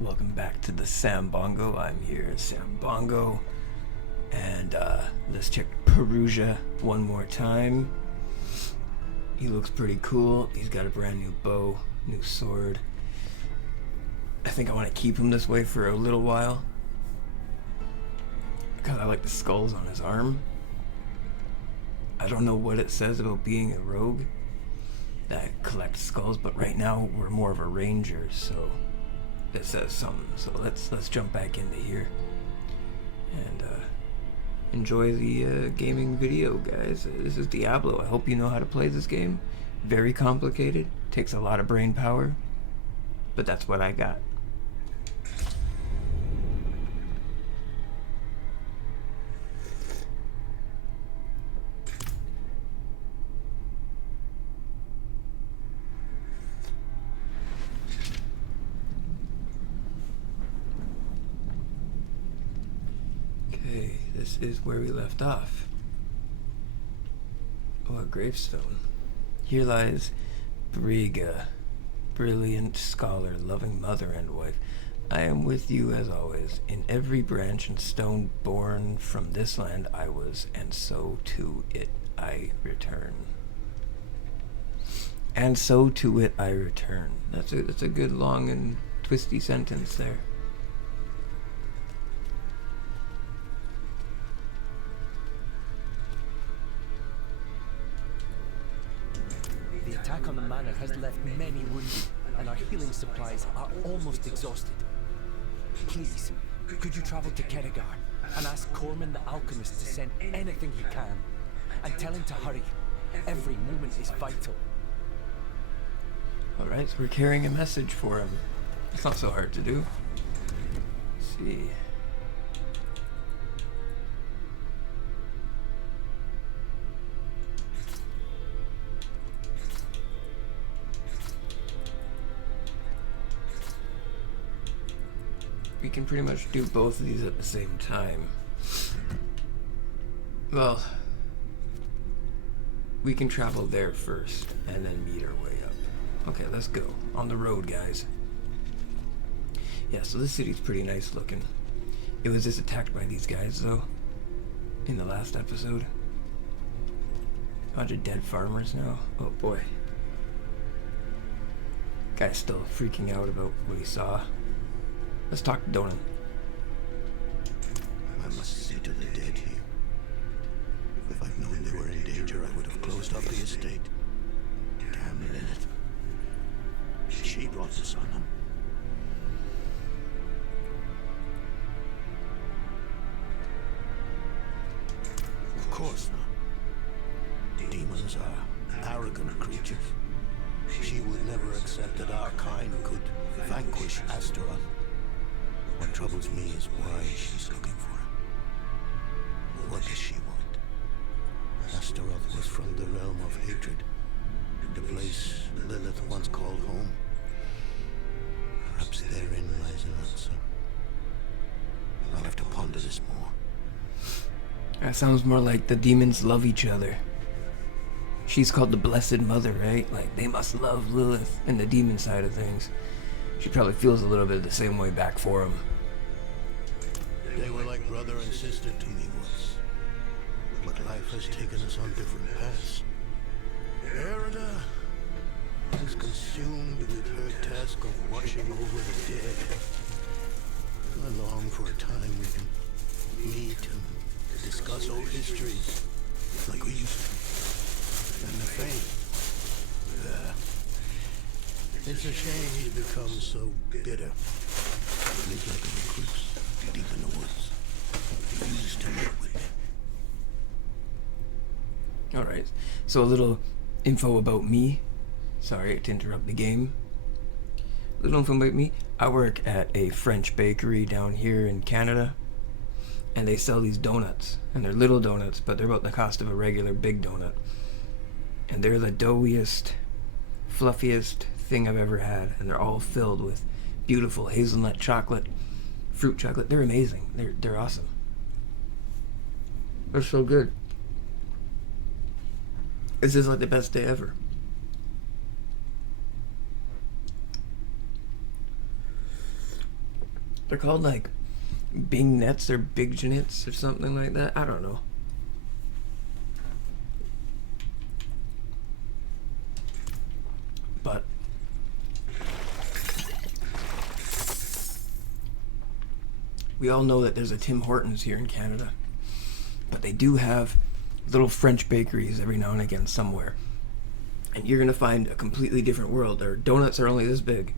Welcome back to the Sambongo. I'm here, Sambongo. And let's check Perugia one more time. He looks pretty cool. He's got a brand new bow, new sword. I think I want to keep him this way for a little while, because I like the skulls on his arm. I don't know what it says about being a rogue that collects skulls, but right now we're more of a ranger, so it says something. So let's jump back into here and enjoy the gaming video, guys. This is Diablo. I hope you know how to play this game. Very complicated, takes a lot of brain power, but that's what I got. Okay, this is where we left off. Oh, a gravestone. Here lies Briga, brilliant scholar, loving mother and wife. I am with you as always. In every branch and stone born from this land I was, and so to it I return. And so to it I return. That's a good long and twisty sentence there. The attack on the manor has left many wounded, and our healing supplies are almost exhausted. Please, could you travel to Keregar and ask Corman the alchemist to send anything he can? And tell him to hurry. Every moment is vital. Alright, so we're carrying a message for him. It's not so hard to do. Let's see. We can pretty much do both of these at the same time. Well, we can travel there first and then meet our way up. Okay, let's go. On the road, guys. Yeah, so this city's pretty nice looking. It was just attacked by these guys, though, in the last episode. A bunch of dead farmers now. Oh, boy. Guy's still freaking out about what he saw. Let's talk to Donan. I must see to the dead here. If I'd known they were in danger, I would have closed up the estate. Damn Lilith. She brought this on them. Of course not. Demons are arrogant creatures. She would never accept that our kind could vanquish Astaroth. What troubles me is why she's looking for him. What does she want? Astaroth was from the realm of hatred, the place Lilith once called home. Perhaps therein lies an answer. I'll have to ponder this more. That sounds more like the demons love each other. She's called the Blessed Mother, right? Like, they must love Lilith and the demon side of things. She probably feels a little bit the same way back for him. They were like brother and sister to me once. But life has taken us on different paths. Erida is consumed with her task of watching over the dead. I long for a time we can meet and discuss old histories like we used to. And the fame. It's a shame he's become so bitter. He's like a recluse, deep in the woods. He used to live with me. Alright, so a little info about me. Sorry to interrupt the game. A little info about me. I work at a French bakery down here in Canada. And they sell these donuts. And they're little donuts, but they're about the cost of a regular big donut. And they're the doughiest, fluffiest thing I've ever had. And they're all filled with beautiful hazelnut chocolate, fruit chocolate. They're amazing. They're awesome. They're so good. This is like the best day ever. They're called like Bing Nets or Big Janits or something like that. I don't know. But we all know that there's a Tim Hortons here in Canada. But they do have little French bakeries every now and again somewhere. And you're going to find a completely different world. Their donuts are only this big.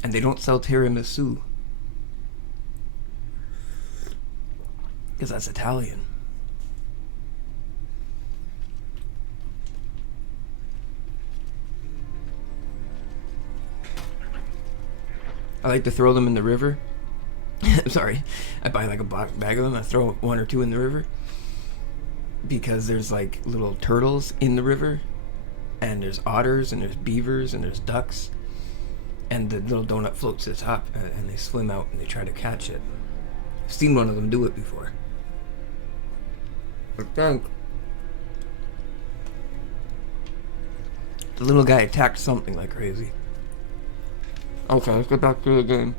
And they don't sell tiramisu. Because that's Italian. I like to throw them in the river. Sorry. I buy like a bag of them. I throw one or two in the river. Because there's like little turtles in the river. And there's otters and there's beavers and there's ducks. And the little donut floats to the top and they swim out and they try to catch it. I've seen one of them do it before. I think the little guy attacked something like crazy. Okay, let's get back to the game.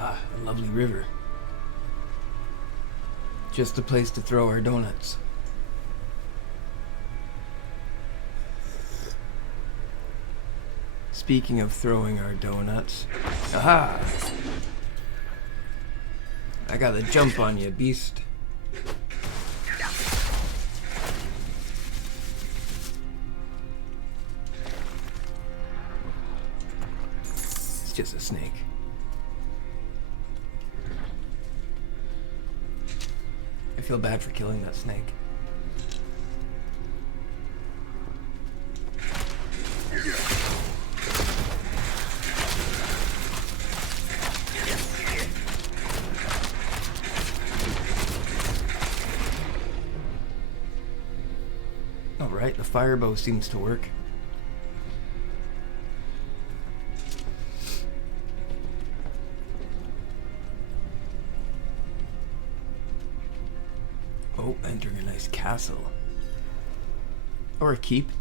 Ah, a lovely river. Just the place to throw our donuts. Speaking of throwing our donuts. Aha! I got a jump on you, beast. It's just a snake. I feel bad for killing that snake. Alright, the fire bow seems to work. Oh, entering a nice castle. Or a keep.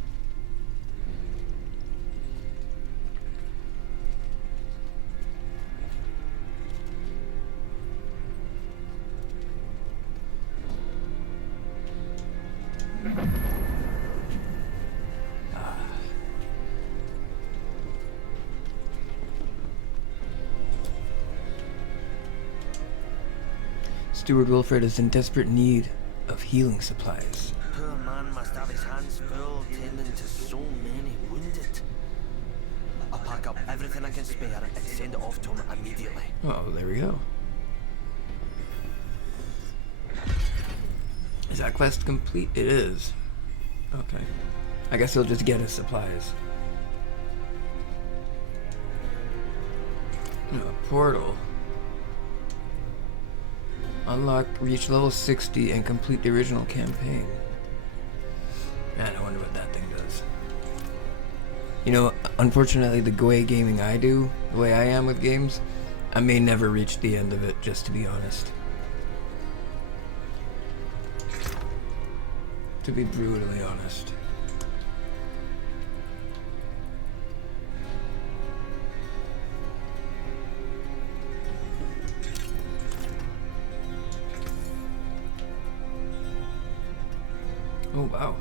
Steward Wilfred is in desperate need of healing supplies. Poor man must have his hands full tending to so many wounded. I'll pack up everything I can spare and send it off to him immediately. Oh, there we go. Is that quest complete? It is. Okay. I guess he'll just get his supplies. A portal. Unlock, reach level 60, and complete the original campaign. Man, I wonder what that thing does. You know, unfortunately, the way gaming I do, the way I am with games, I may never reach the end of it, just to be honest. To be brutally honest. Oh, wow.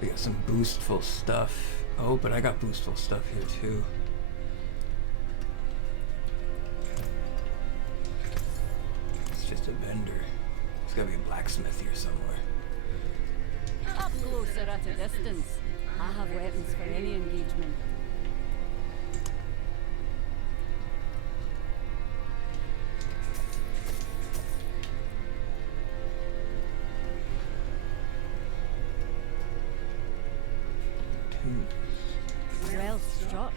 We got some boostful stuff. Oh, but I got boostful stuff here too. It's just a vendor. There's gotta be a blacksmith here somewhere. Up closer at a distance. I have weapons for any engagement. Well struck.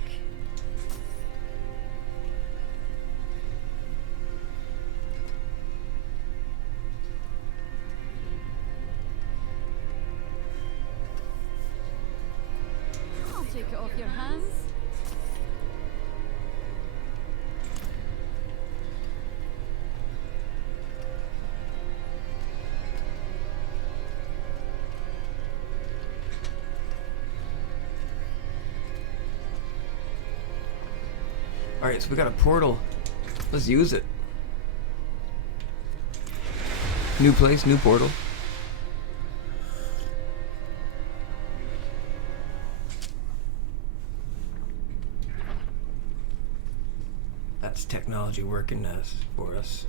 I'll take it off your hands. Alright, so we got a portal. Let's use it. New place, new portal. That's technology working for us.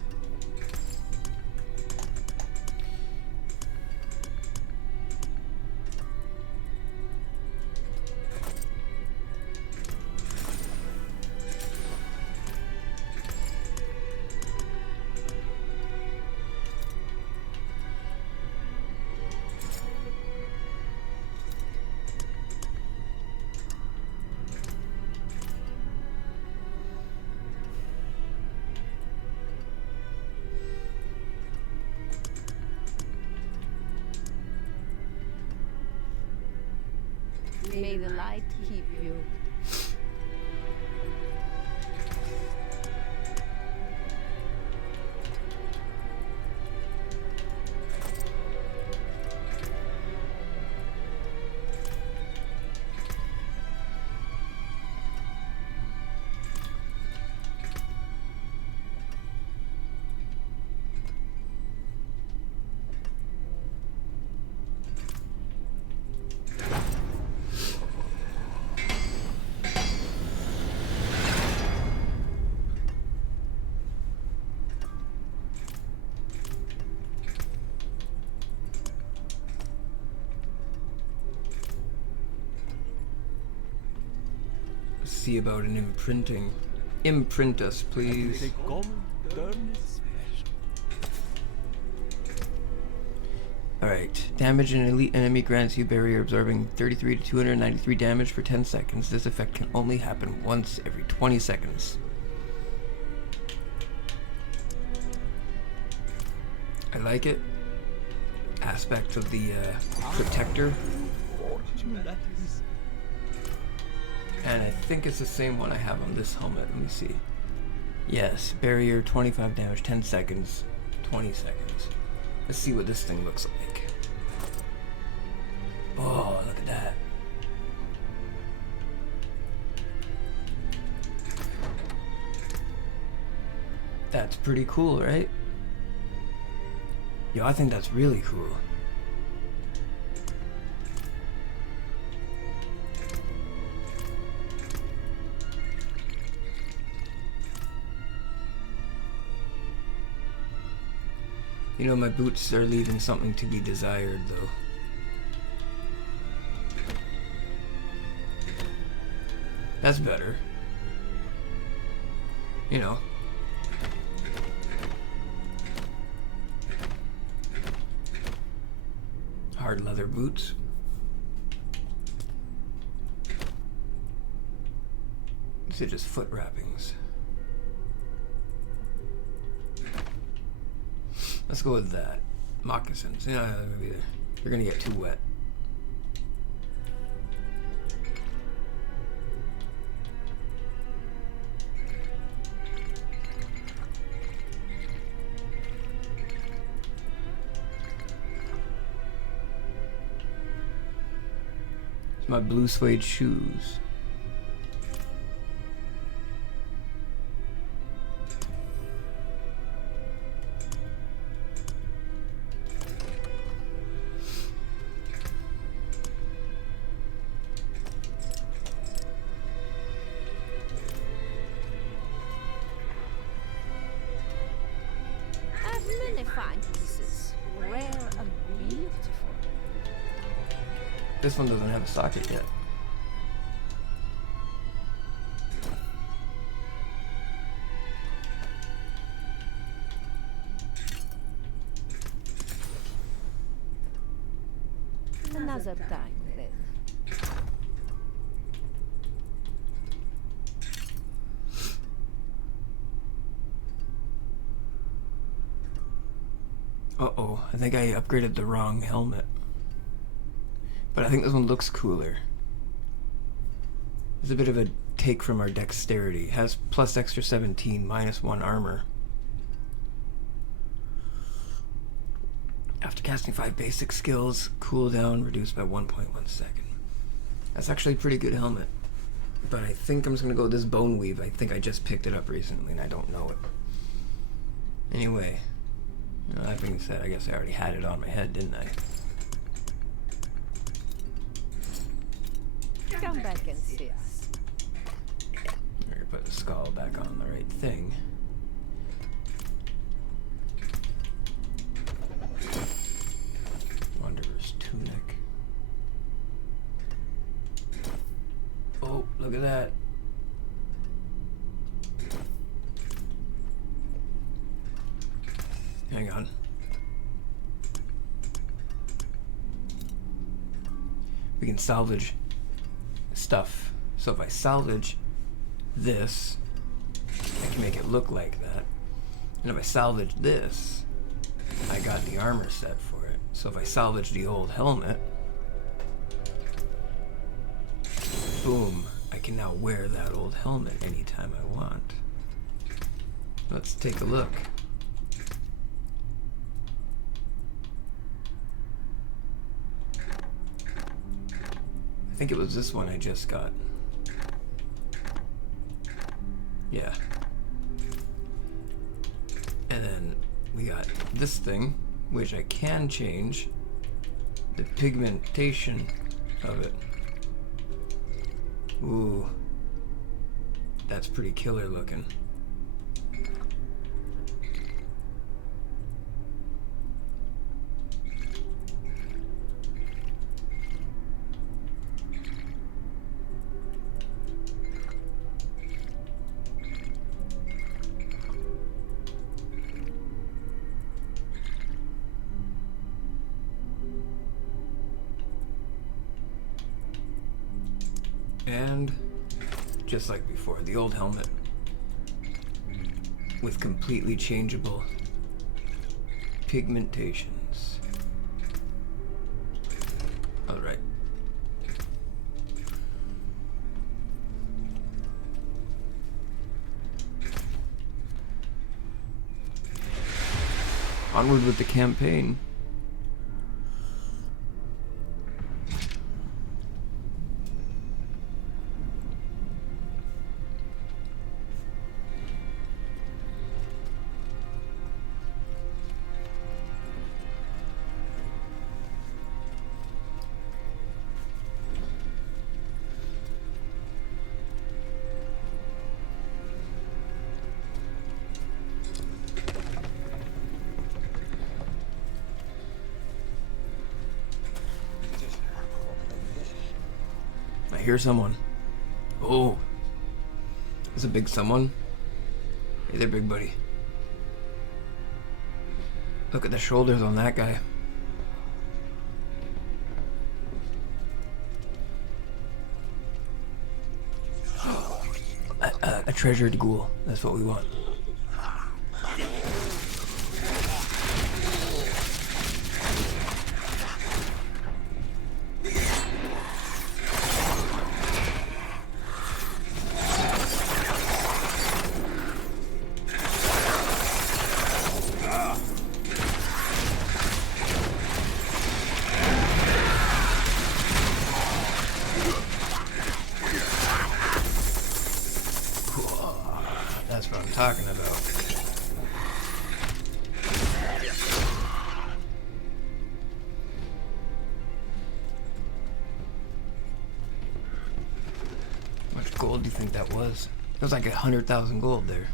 May the light keep you. See about an imprinting. Imprint us, please. They come done special. Alright. Damage an elite enemy grants you barrier absorbing 33 to 293 damage for 10 seconds. This effect can only happen once every 20 seconds. I like it. Aspect of the protector. And I think it's the same one I have on this helmet. Let me see. Yes, barrier, 25 damage, 10 seconds, 20 seconds. Let's see what this thing looks like. Oh, look at that. That's pretty cool, right? Yo, I think that's really cool. You know, my boots are leaving something to be desired, though. That's better. You know. Hard leather boots. These are just foot wrappings. Let's go with that. Moccasins. Yeah, maybe they're gonna get too wet. It's my blue suede shoes. This one doesn't have a socket yet. Another time then. Uh-oh, I think I upgraded the wrong helmet. But I think this one looks cooler. It's a bit of a take from our dexterity. It has plus extra 17, minus 1 armor. After casting 5 basic skills, cooldown reduced by 1.1 second. That's actually a pretty good helmet. But I think I'm just going to go with this bone weave. I think I just picked it up recently and I don't know it. Anyway, that being said, I guess I already had it on my head, didn't I? Come back and see us. I'm going to put the skull back on the right thing. Wanderer's tunic. Oh, look at that. Hang on. We can salvage stuff. So if I salvage this, I can make it look like that. And if I salvage this, I got the armor set for it. So if I salvage the old helmet, boom, I can now wear that old helmet anytime I want. Let's take a look. I think it was this one I just got. Yeah. And then we got this thing, which I can change the pigmentation of it. Ooh. That's pretty killer looking. And just like before, the old helmet with completely changeable pigmentations. All right. Onward with the campaign. I hear someone. Oh. There's a big someone. Hey there, big buddy. Look at the shoulders on that guy. A treasured ghoul. That's what we want. That's what I'm talking about. How much gold do you think that was? It was like 100,000 gold there.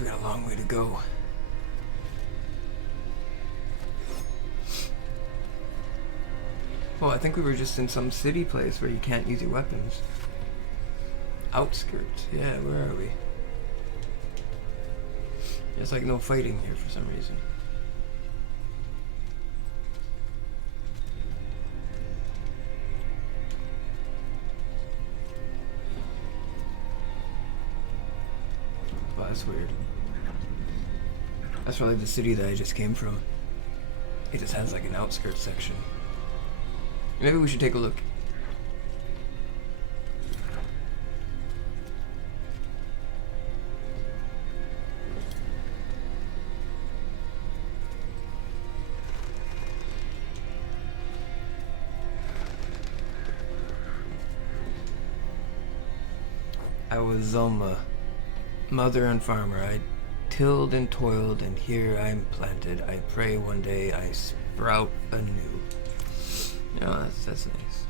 we got a long way to go. Well, I think we were just in some city place where you can't use your weapons. Outskirts. Yeah, where are we? There's like no fighting here for some reason. Wow, that's weird. That's probably the city that I just came from. It just has like an outskirts section. Maybe we should take a look. I was Zulma, mother and farmer. I tilled and toiled, and here I am planted. I pray one day I sprout anew. Yeah, that's nice.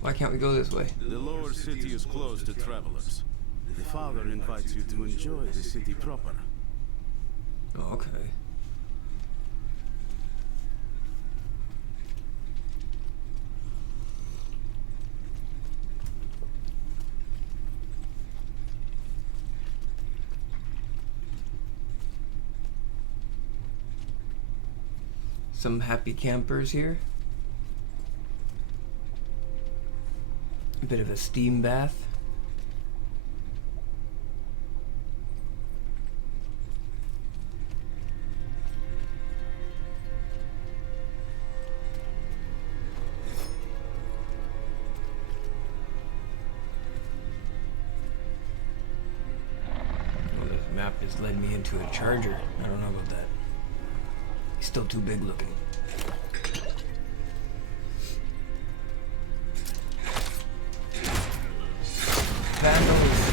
Why can't we go this way? The lower city is closed to travelers. The father invites you to enjoy the city proper. Oh, okay. Some happy campers here. A bit of a steam bath. Oh, this map has led me into a charger. I don't know about that. He's still too big looking. Vandals.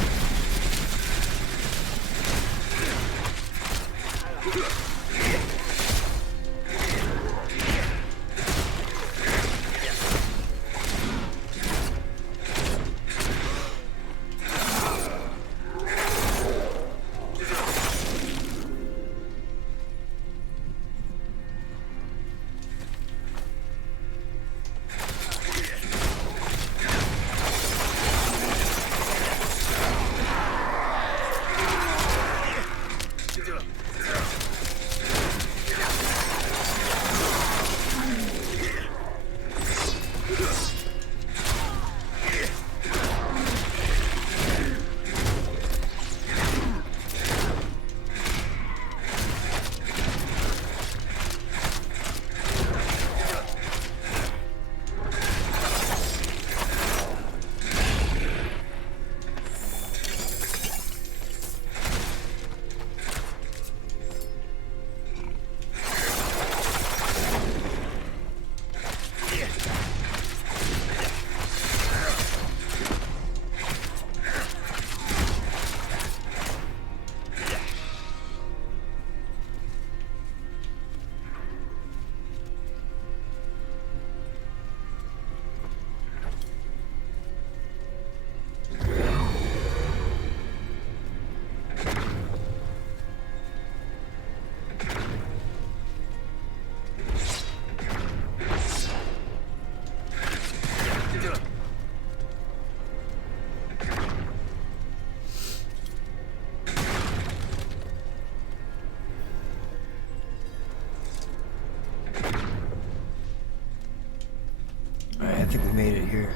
I think we made it here.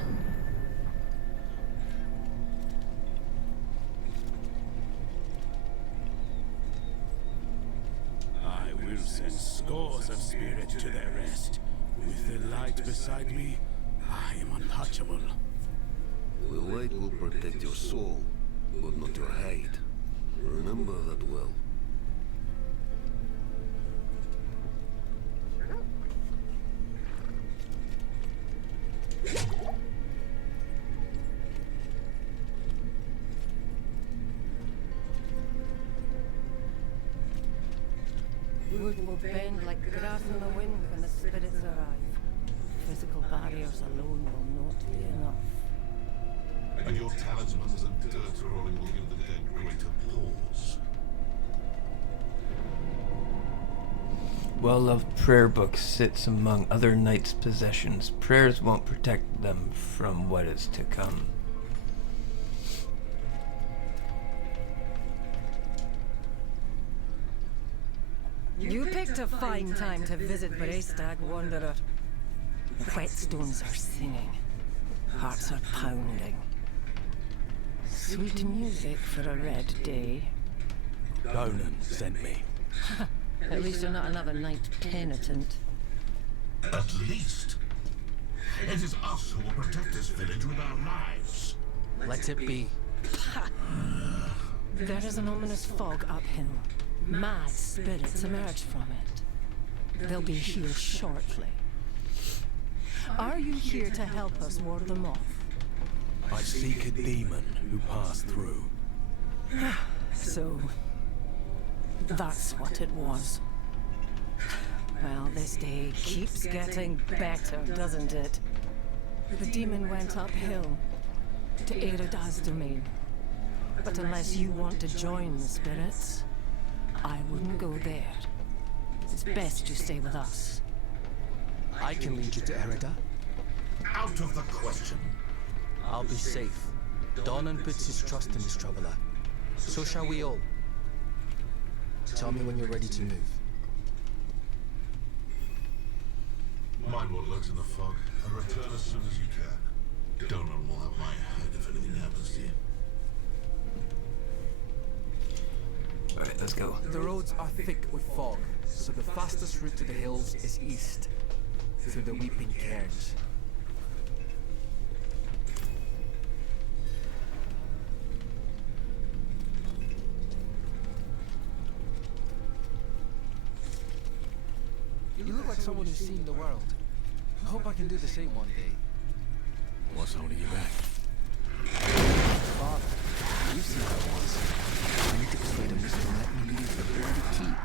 I will send scores of spirits to their rest. With the light beside me, I am untouchable. The light will protect your soul, but not your hide. Remember that well. Wood will bend like grass in the wind when the spirits arrive. Physical barriers alone will not be enough. well-loved prayer book sits among other knights' possessions. Prayers won't protect them from what is to come. You picked a fine time to visit Brestag, Wanderer. The whetstones are singing. Hearts are pounding. Sweet music for a red day. Ronan sent me. At least you're not another knight penitent. At least. It is us who will protect this village with our lives. Let it be. There is an ominous fog uphill. Mad spirits emerge from it. They'll be here shortly. Are you here to help us ward them off? I seek a demon who passed through. So, that's what it was. Well, this day keeps getting better, doesn't it? The demon went uphill to Erida's domain. But unless you want to join the spirits, I wouldn't go there. It's best you stay with us. I can lead you to Erida. Out of the question. I'll be safe. Donan puts his trust in this traveler. So shall we all. Tell me when you're ready to move. Mind what lurks in the fog, and return as soon as you can. Donan will have my head if anything happens to you. Alright, let's go. The roads are thick with fog, so the fastest route to the hills is east, through the Weeping Cairns. You look like someone who's seen the world. I hope I can do the same one day. What's holding you back? Father, you see how it was. I need to persuade him to let me leave the bloody keep.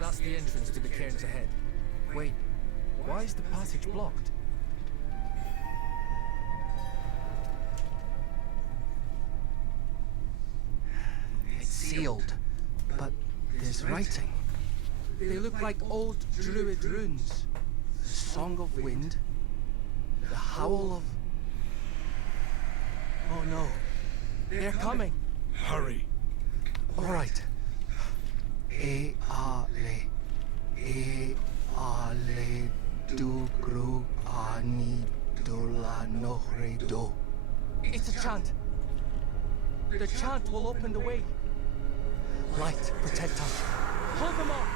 That's the entrance to the cairns ahead. Wait, why is the passage blocked? It's sealed, but there's writing. They look like old druid runes. The Song of Wind, the Howl of... Oh no, they're coming. Hurry. All right. Dugru ani dola nohre do. It's a chant. The chant will open the way. Light, protect us. Hold them off.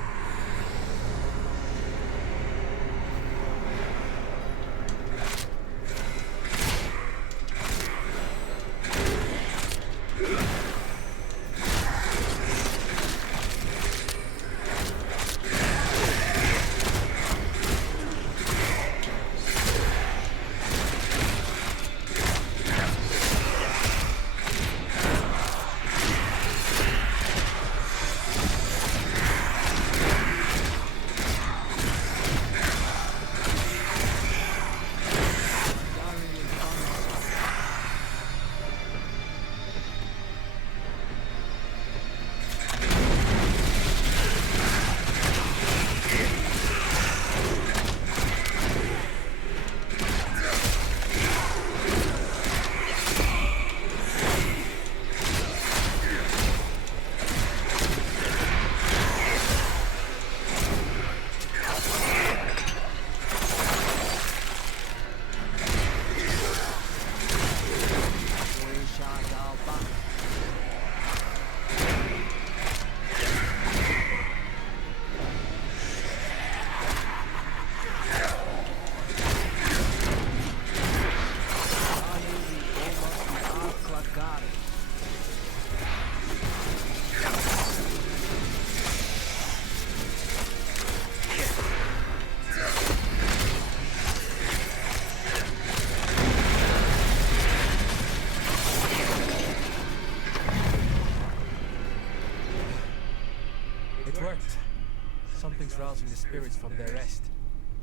is rousing the spirits from their rest.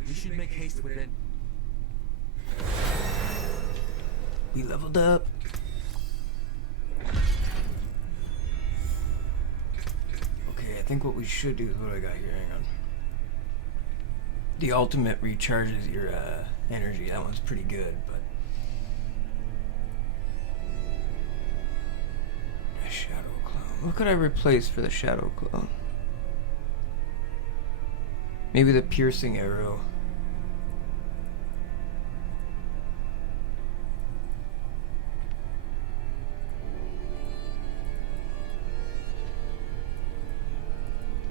We should make haste within. We leveled up. Okay, I think what we should do is what I got here. Hang on. The ultimate recharges your energy. That one's pretty good, but a shadow clone. What could I replace for the shadow clone? Maybe the piercing arrow.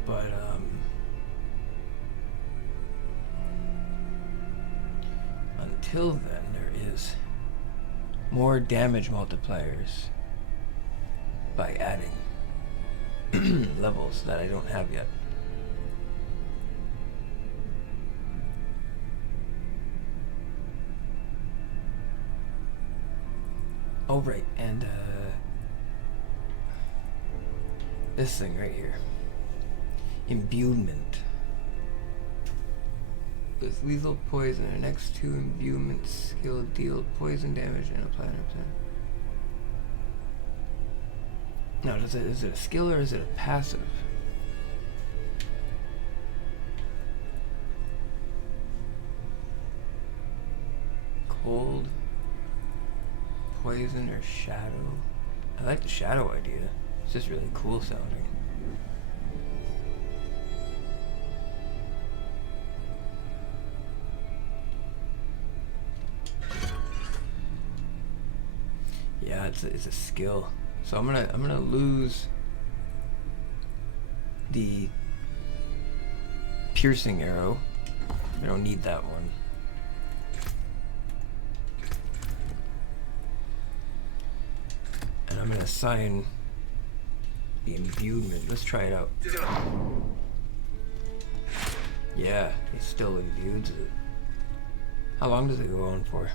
But until then, there is more damage multipliers by adding levels that I don't have yet. Oh right, and this thing right here. Imbuement. With lethal poison, our next 2 imbuement skill deal poison damage and apply 100%. Now, is it a skill or is it a passive? Cold, poison, or shadow? I like the shadow idea. It's just really cool sounding. Yeah, it's a skill. So I'm gonna lose the piercing arrow. I don't need that one. And I'm gonna assign the imbuement. Let's try it out. Yeah, it still imbues it. How long does it go on for?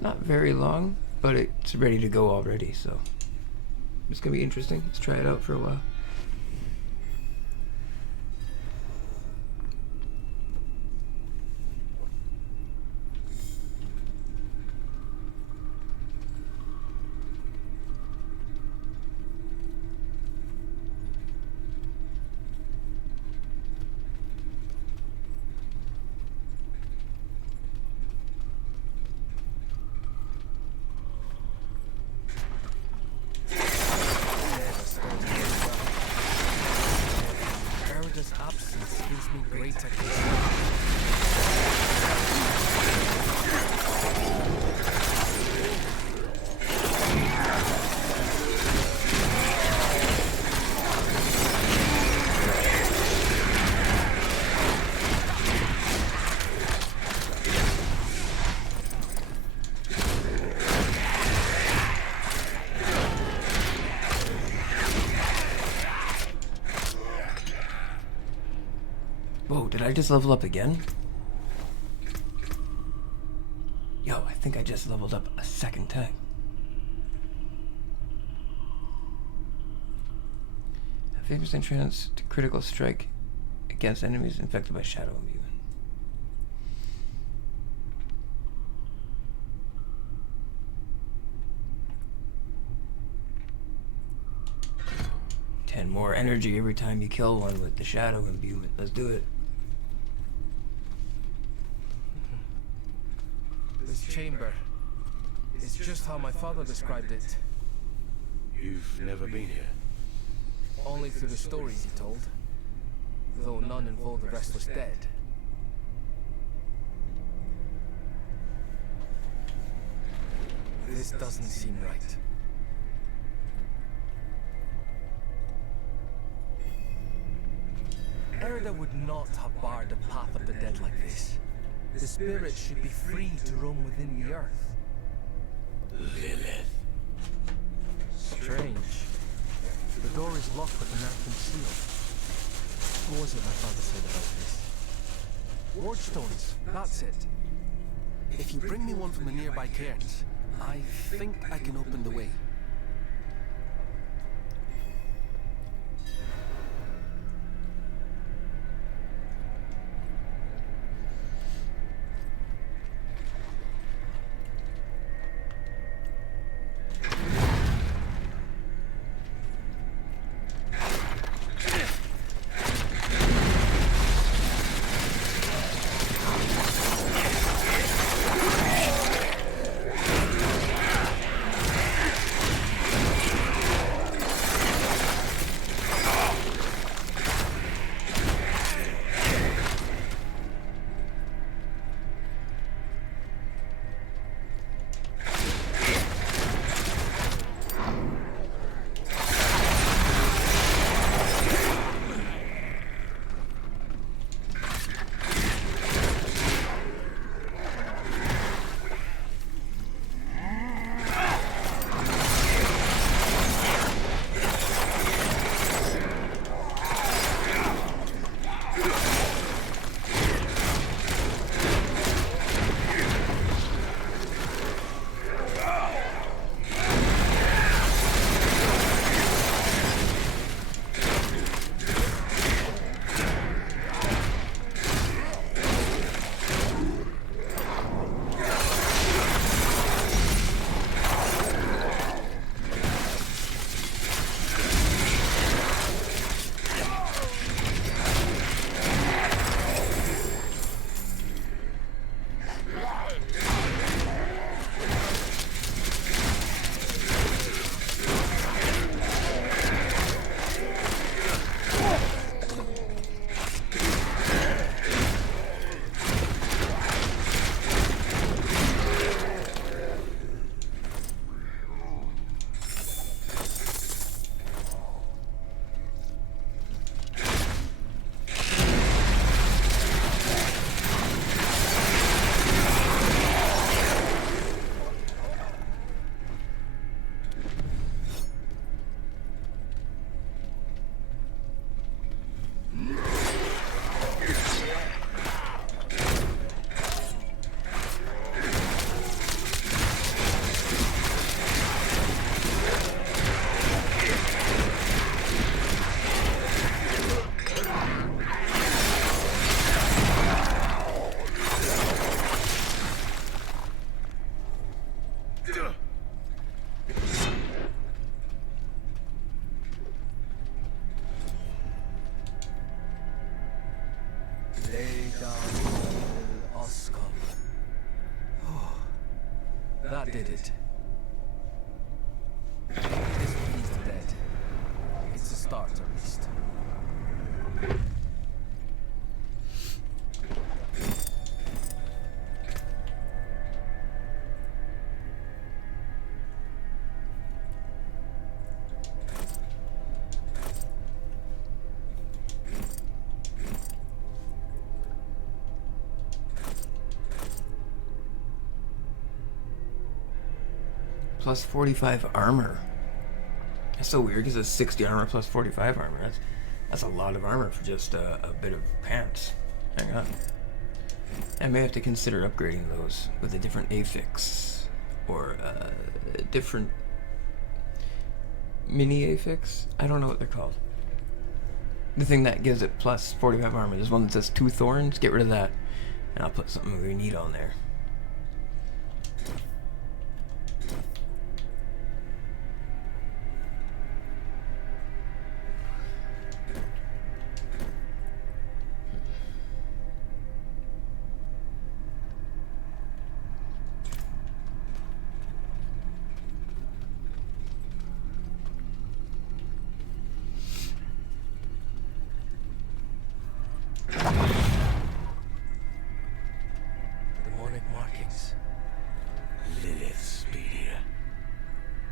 Not very long, but it's ready to go already, so it's gonna be interesting. Let's try it out for a while. Absence gives me greater Whoa, did I just level up again? Yo, I think I just leveled up a second time. A 50% chance to critical strike against enemies infected by shadow imbuement. More energy every time you kill one with the shadow imbuement. Let's do it. This chamber is just how my father described it. You've never been here? Only through the stories he told, though none involved the restless dead. This doesn't seem right. Erda would not have barred the path of the dead like this. The spirits should be free to roam within the earth. Lilith. Strange. The door is locked with an earthen seal. What was it my father said about this? Ward stones, that's it. If you bring me one from the nearby cairns, I think I can open the way. Lay down Oscar. Oh, that did it. This one is dead. It's a start, at least. Plus 45 armor. That's so weird because it's 60 armor plus 45 armor. That's a lot of armor for just a bit of pants. Hang on. I may have to consider upgrading those with a different affix. Or a different mini affix? I don't know what they're called. The thing that gives it plus 45 armor. There's one that says 2 thorns. Get rid of that. And I'll put something we need on there.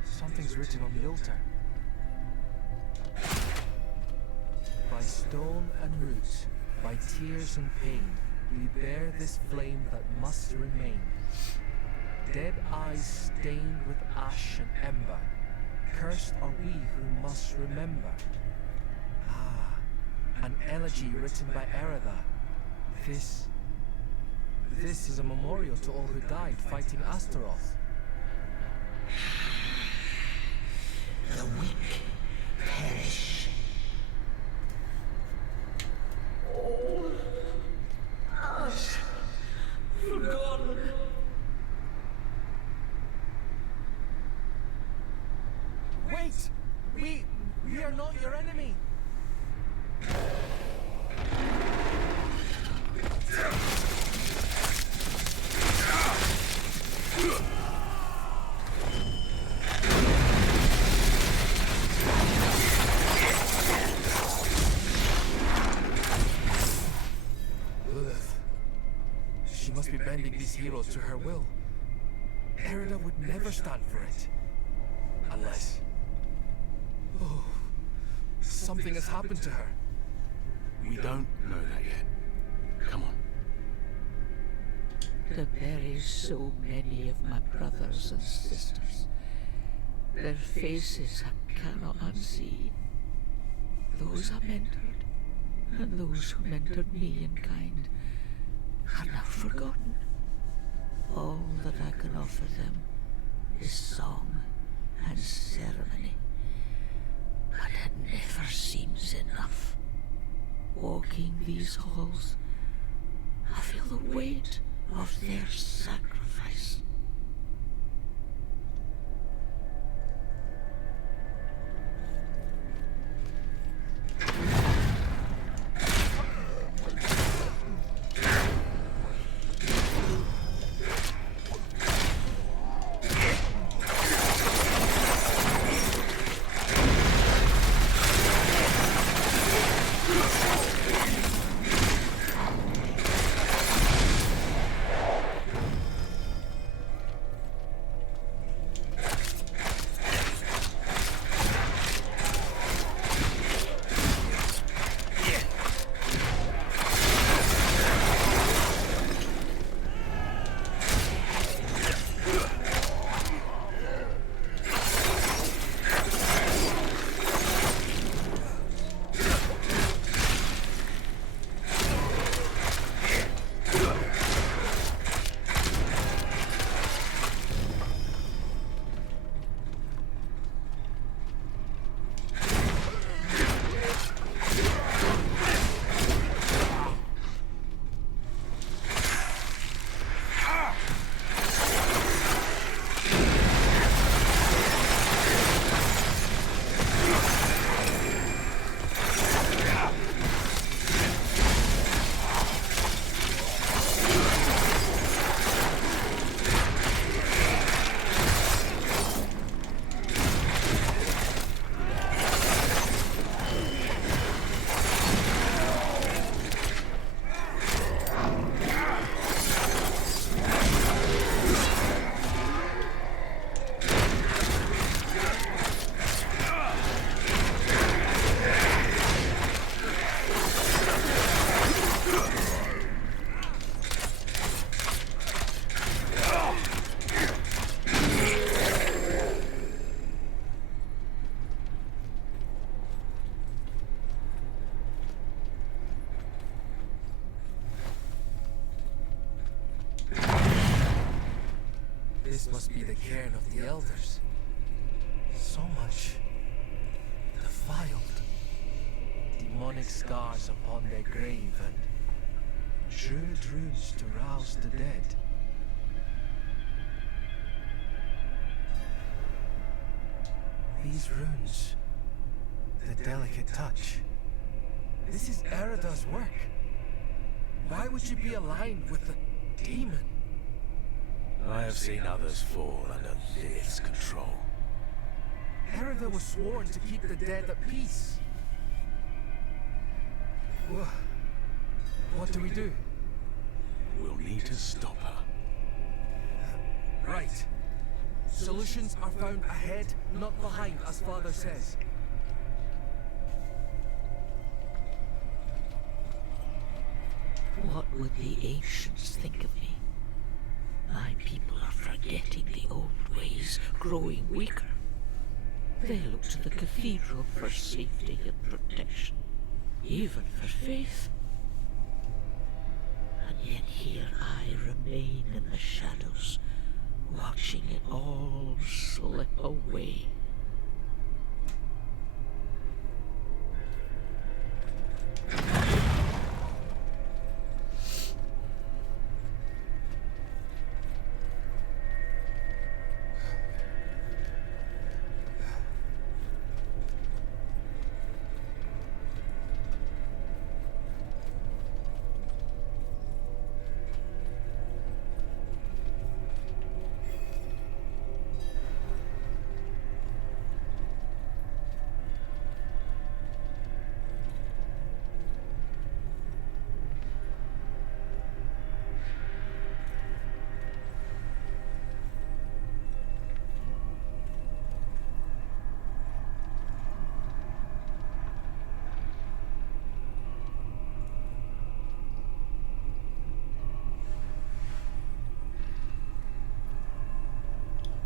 Something's written on the altar. By stone and root, by tears and pain, we bear this flame that must remain. Dead eyes stained with ash and ember, cursed are we who must remember. Ah, an elegy written by Erida. This is a memorial to all who died fighting Astaroth. The weak perish. All us forgotten. Wait! We are not your enemy! She must be bending these heroes to her will. Erida would never stand for it. Unless... Oh, something has happened to her. We don't know that yet. Come on. To bury so many of my brothers and sisters. Their faces I cannot unsee. Those I mentored, and those who mentored me in kind, are now forgotten. All that I can offer them is song and ceremony. But it never seems enough. Walking these halls, I feel the weight of their sacrifice. This must be the cairn of the elders. So much defiled. Demonic scars upon their grave and druid runes to rouse the dead. These runes, the delicate touch. This is Erida's work. Why would you be aligned with the demon? I have seen others fall under Lilith's control. Erida was sworn to keep the dead at peace. What do we do? We'll need to stop her. Right. Solutions are found ahead, not behind, as Father says. What would the ancients think of me? My people are forgetting the old ways, growing weaker. They look to the cathedral for safety and protection, even for faith. And yet here I remain in the shadows, watching it all slip away.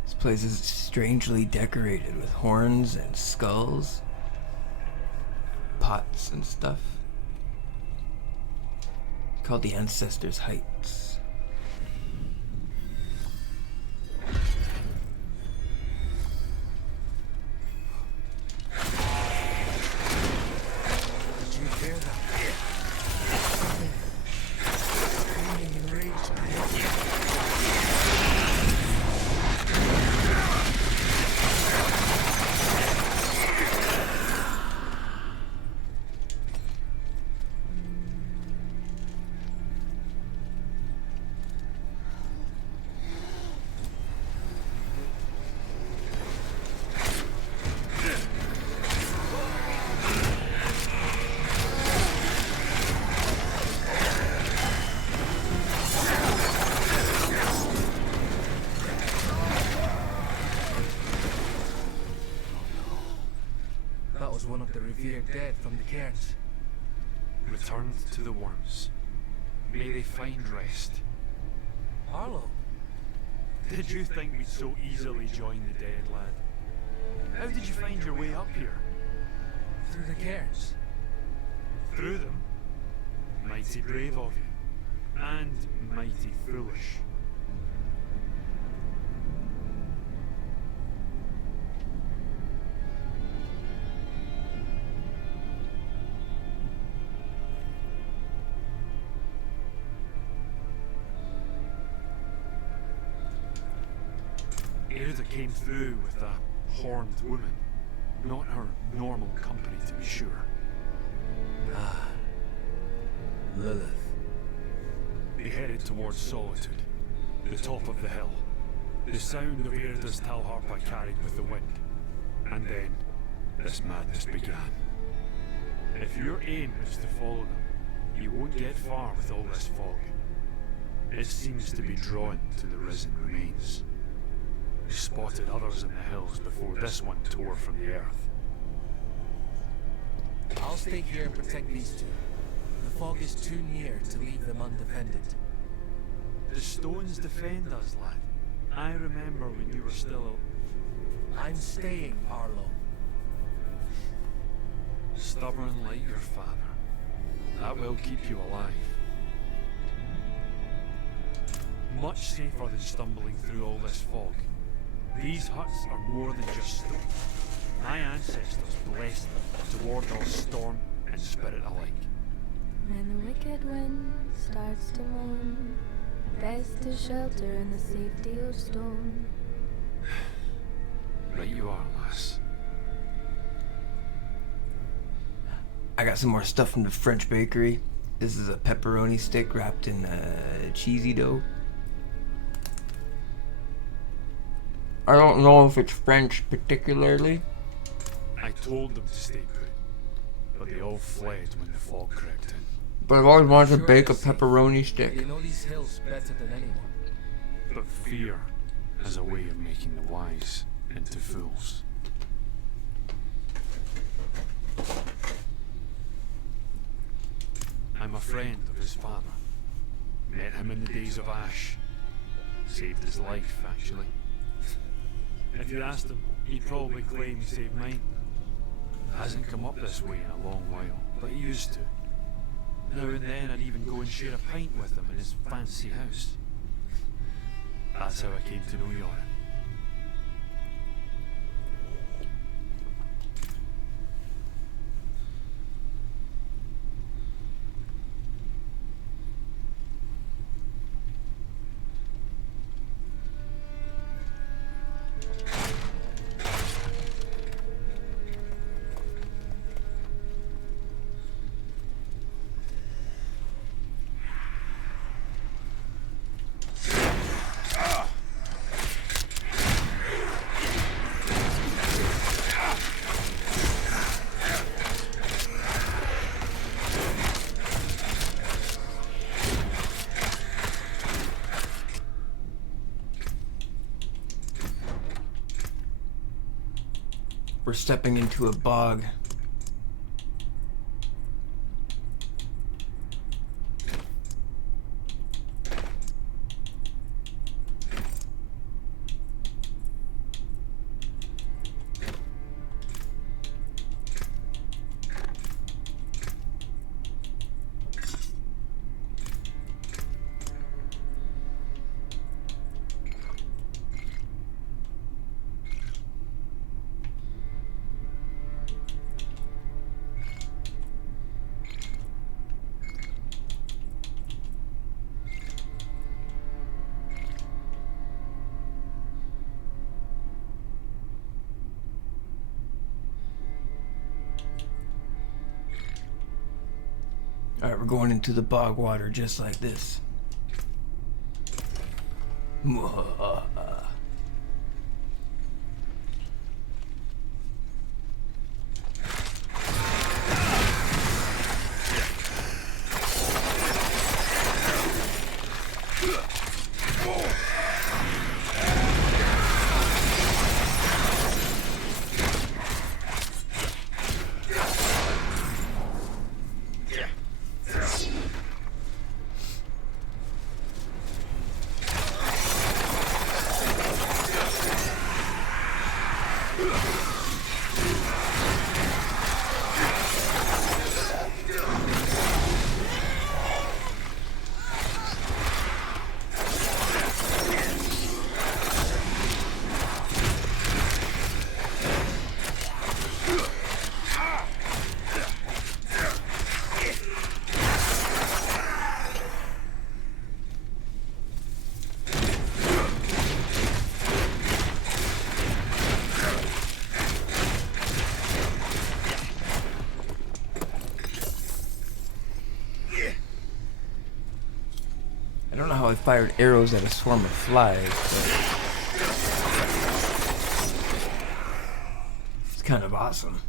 This place is strangely decorated with horns and skulls, pots and stuff. Called the Ancestors' Heights. Did you hear that? Something screaming in rage ahead. That was one of the revered dead from the cairns. Returned to the worms. May they find rest. Arlo, Did you think we'd so easily join the dead, lad? How did you find your way up here? through the cairns. Through them? Mighty brave of you. And mighty foolish. Erida came through with a horned woman. Not her normal company, to be sure. Ah. Lilith. They headed towards Solitude, the top of the hill. The sound of Erida's Talharpa carried with the wind. And then, this madness began. If your aim is to follow them, you won't get far with all this fog. It seems to be drawn to the risen remains. We spotted others in the hills before this one tore from the earth. I'll stay here and protect these two. The fog is too near to leave them undefended. The stones defend us, lad. I remember when you were still I'm staying, Arlo. stubborn like your father. That will keep you alive. Much safer than stumbling through all this fog. These huts are more than just stone. My ancestors blessed them to ward off storm and spirit alike. When the wicked wind starts to moan, best to shelter in the safety of stone. Right you are, lass. I got some more stuff from the French bakery. This is a pepperoni stick wrapped in cheesy dough. I don't know if it's French particularly. I told them to stay put, but they all fled when the fog crept in. But I've always wanted to bake a pepperoni stick. You know these hills better than anyone. But fear has a way of making the wise into fools. I'm a friend of his father. Met him in the days of Ash. Saved his life, actually. If you asked him, he'd probably claim he saved mine. Hasn't come up this way in a long while, but he used to. Now and then I'd even go and share a pint with him in his fancy house. That's how I came to know Yoren. We're stepping into a bog. Alright, we're going into the bog water just like this. I don't know how I fired arrows at a swarm of flies, but it's kind of awesome.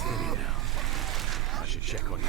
Steady now. I should check on you.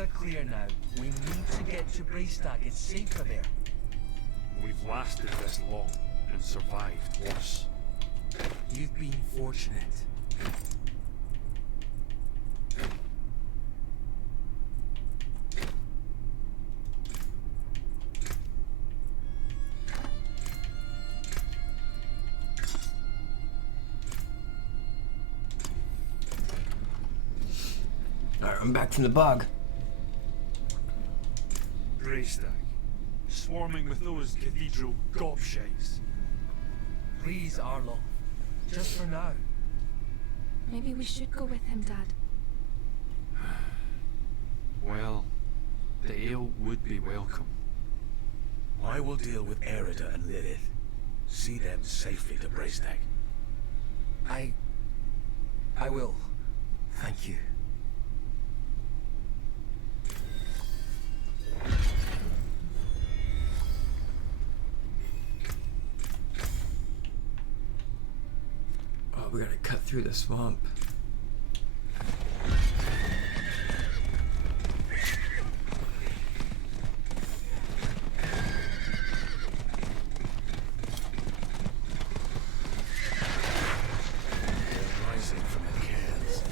Are clear now. We need to get to Braystag. It's safer there. We've lasted this long and survived worse. You've been fortunate. Alright, I'm back from the bog. Braystag, swarming with those cathedral gobshites. Please, Arlo. Just for now. Maybe we should go with him, Dad. Well, the ale would be welcome. I will deal with Erida and Lilith. See them safely to Braystag. I will. Thank you. Oh, we gotta cut through the swamp. Rising from the cairns.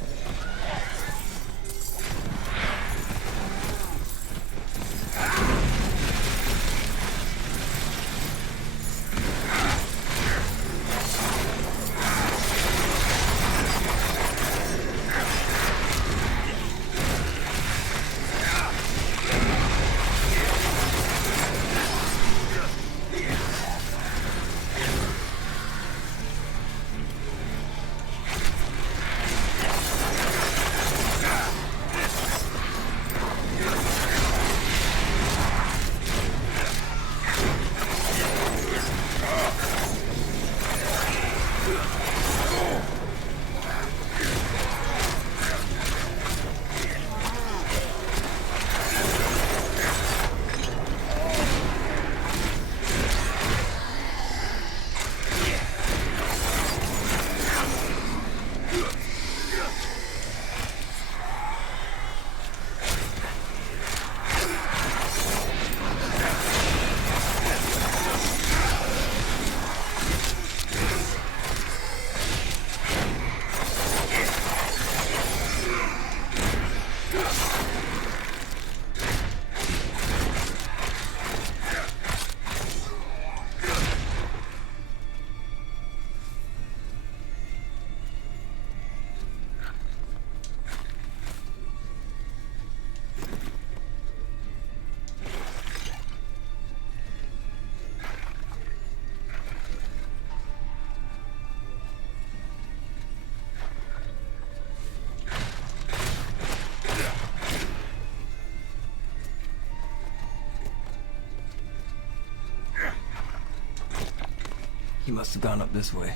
He must have gone up this way.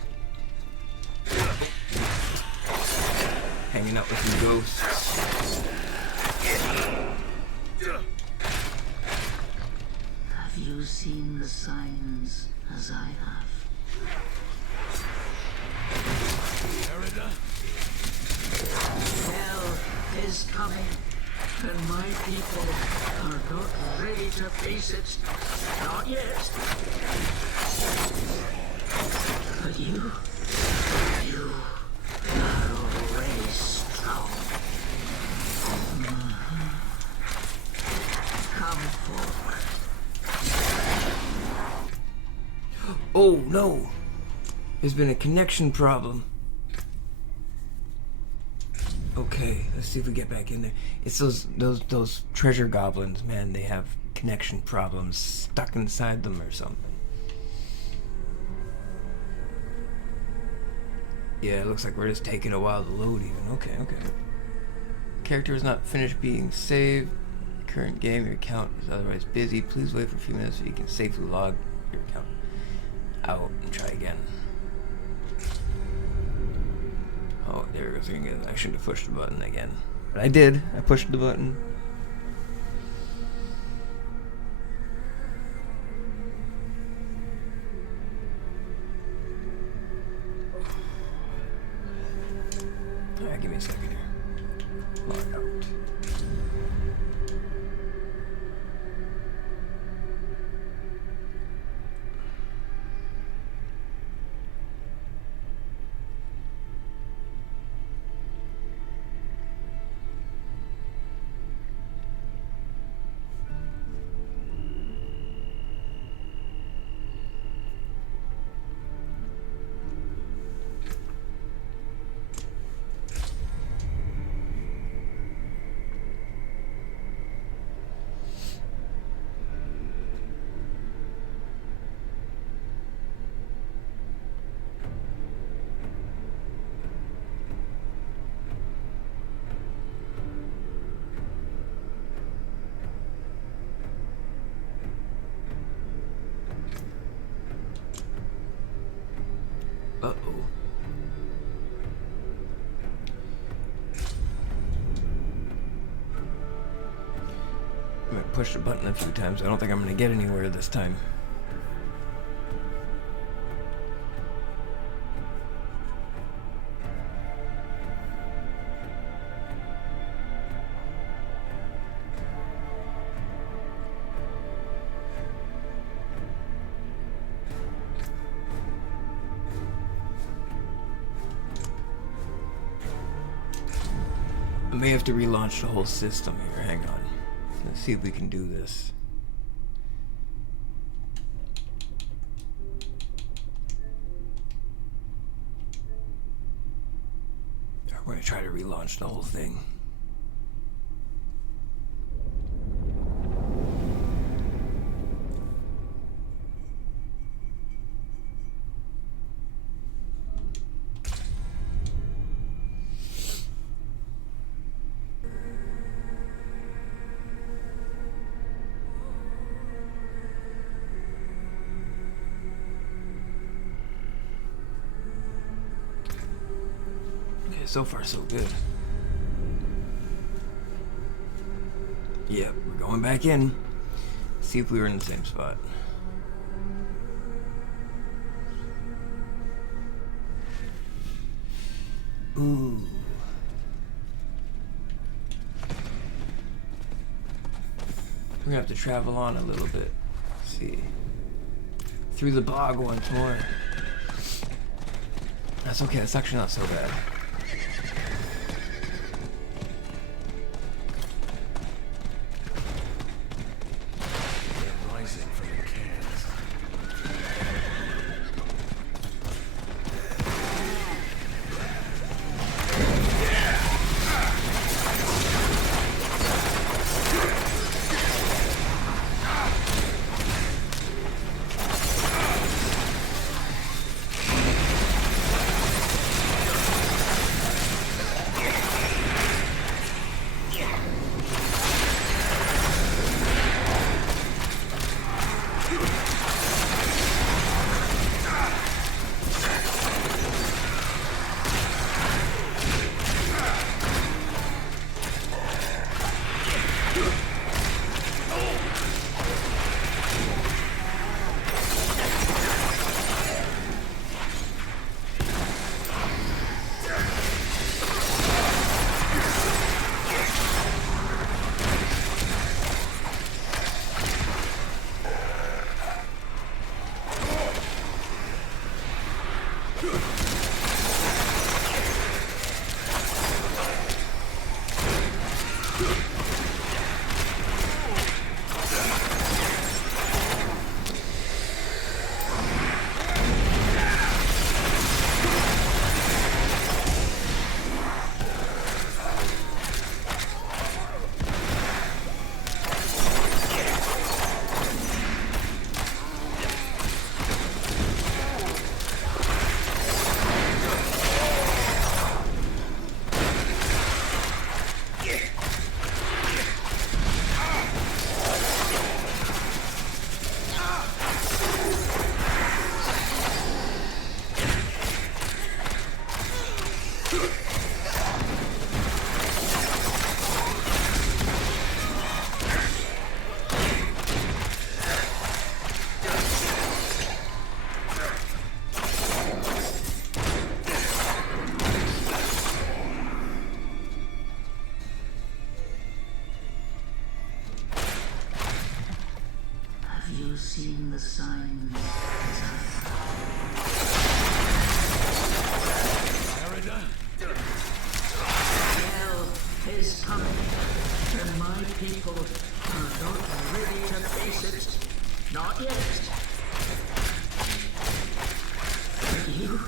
Hanging out with some ghosts. Have you seen the signs as I have? Erida? Hell is coming, and my people are not ready to face it. Not yet. But you Oh no! There's been a connection problem. Okay, let's see if we get back in there. It's those treasure goblins, man. They have connection problems stuck inside them or something. Yeah, it looks like we're just taking a while to load even. Okay. Character is not finished being saved. Current game, your account is otherwise busy. Please wait for a few minutes so you can safely log your account out and try again. Oh, there we go. So you can get an action to push the button again. But I did. I pushed the button. Alright, give me a second here. Log out. Uh-oh. I'm gonna push the button a few times. I don't think I'm gonna get anywhere this time. I may have to relaunch the whole system here. Hang on. Let's see if we can do this. We're going to try to relaunch the whole thing. So far, so good. Yep, we're going back in. See if we were in the same spot. Ooh. We're gonna have to travel on a little bit. Let's see. Through the bog once more. That's okay, that's actually not so bad. Have you seen the signs? Hell is coming, and my people are not ready to face it. Not yet. But you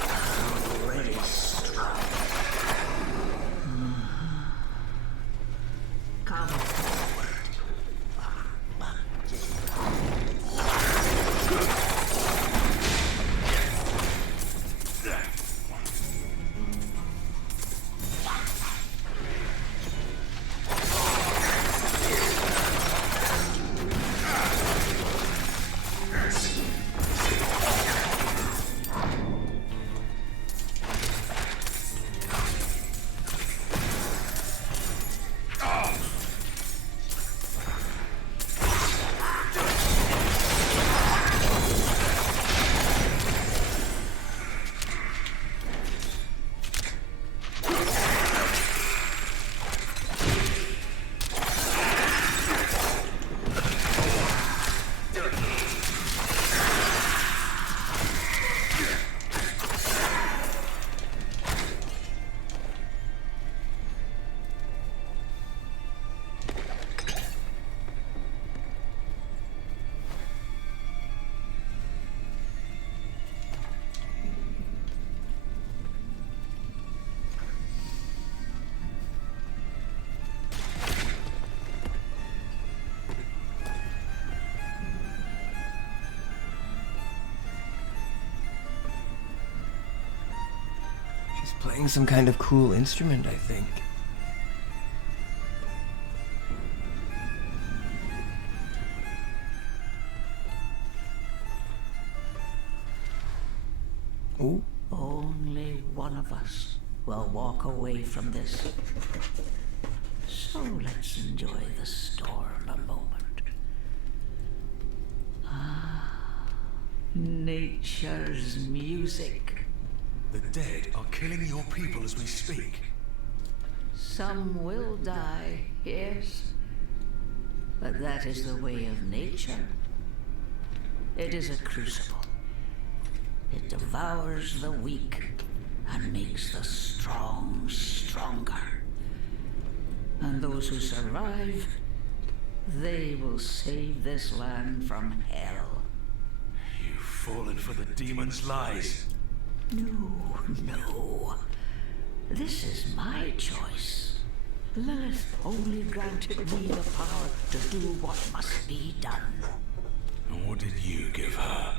are already strong. Come forward. Playing some kind of cool instrument, I think. Oh. Only one of us will walk away from this. So let's enjoy the storm a moment. Nature's music. The dead are killing your people as we speak. Some will die, yes. But that is the way of nature. It is a crucible. It devours the weak and makes the strong stronger. And those who survive, they will save this land from hell. You've fallen for the demon's lies. No. This is my choice. Lilith only granted me the power to do what must be done. And what did you give her?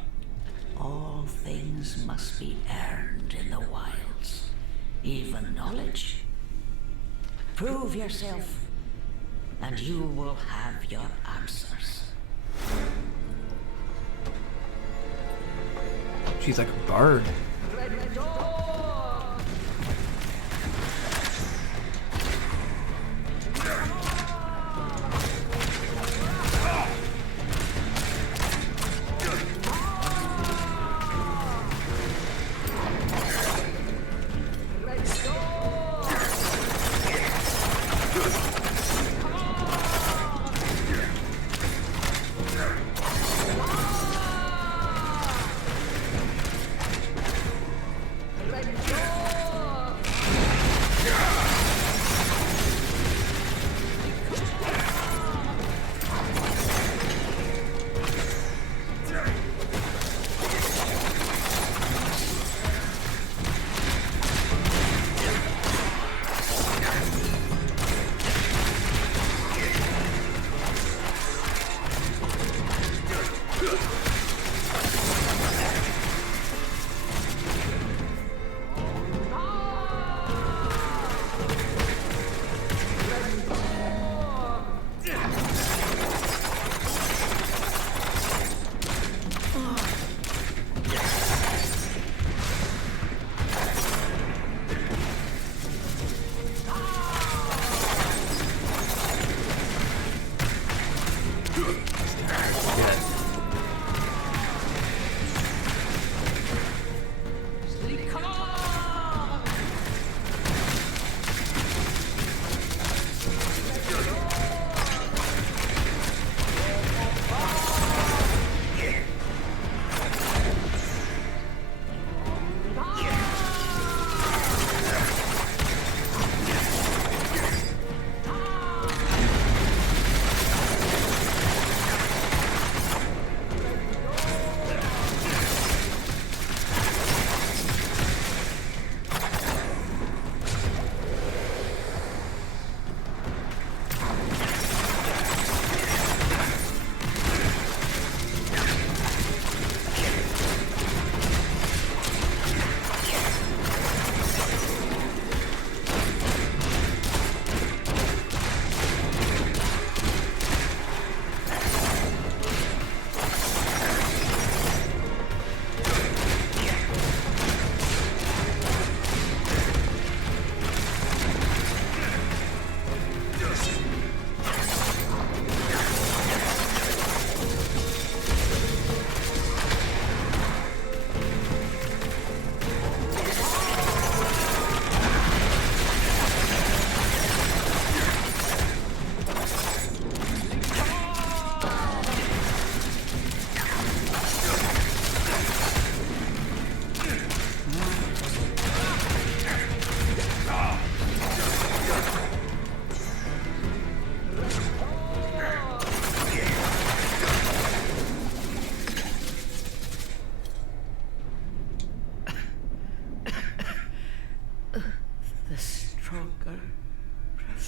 All things must be earned in the wilds, even knowledge. Prove yourself, and you will have your answers. She's like a bard.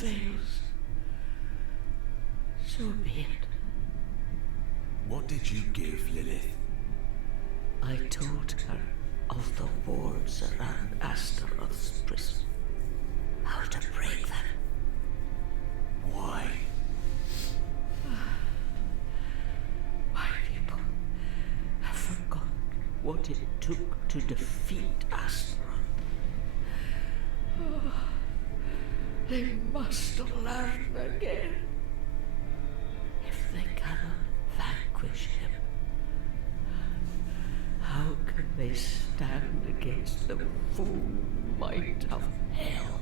fails, so be it. What did you give Lilith? I told her of the wards around Astaroth's prison. How to break them. Why? My people have forgotten what it took to defeat Astaroth. They must learn again. If they cannot vanquish him, how can they stand against the full might of hell?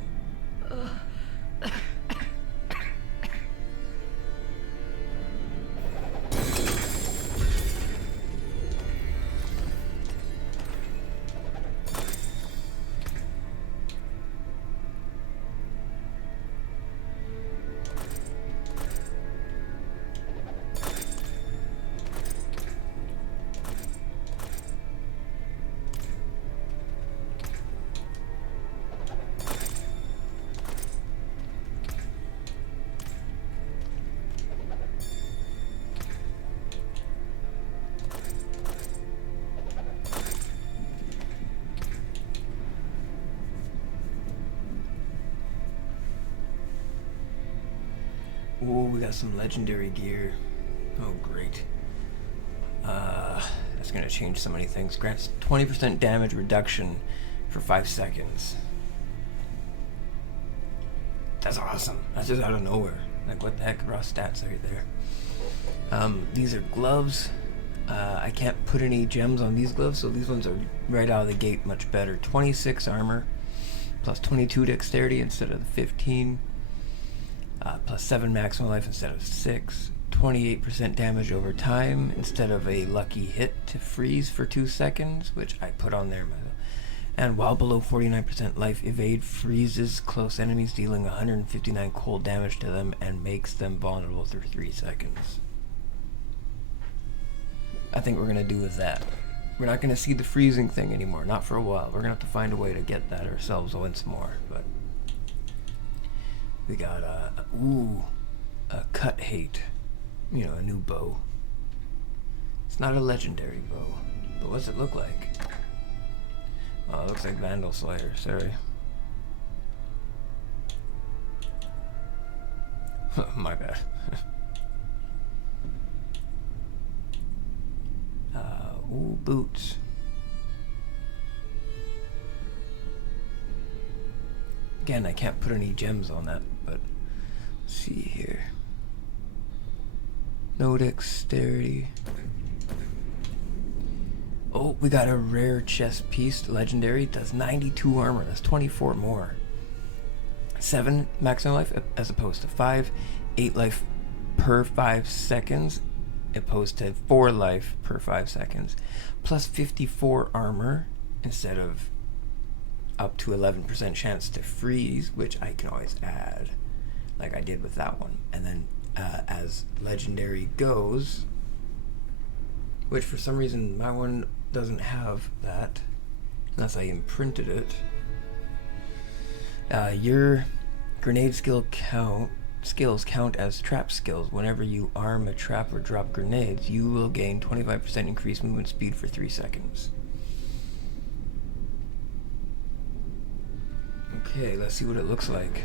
Oh, we got some legendary gear. Oh, great. That's gonna change so many things. Grants 20% damage reduction for 5 seconds. That's awesome. That's just out of nowhere. Like, what the heck? Raw stats right there. These are gloves. I can't put any gems on these gloves, so these ones are right out of the gate much better. 26 armor, plus 22 dexterity instead of the 15. Plus 7 maximum life instead of 6. 28% damage over time instead of a lucky hit to freeze for 2 seconds, which I put on there. And while below 49% life, evade freezes close enemies, dealing 159 cold damage to them and makes them vulnerable through 3 seconds. I think we're going to do with that. We're not going to see the freezing thing anymore, not for a while. We're going to have to find a way to get that ourselves once more, but we got a cut hate, you know, a new bow. It's not a legendary bow, but what's it look like? Oh, it looks like Vandal Slayer, sorry. My bad. Boots. Again, I can't put any gems on that, but let's see here. No dexterity. Oh, we got a rare chest piece, legendary. Does 92 armor. That's 24 more. 7 maximum life as opposed to 5. 8 life per 5 seconds opposed to 4 life per 5 seconds. Plus 54 armor instead of up to 11% chance to freeze, which I can always add, like I did with that one. And then as legendary goes, which for some reason my one doesn't have that, unless I imprinted it. Your grenade skills count as trap skills. Whenever you arm a trap or drop grenades, you will gain 25% increased movement speed for 3 seconds. Okay, let's see what it looks like.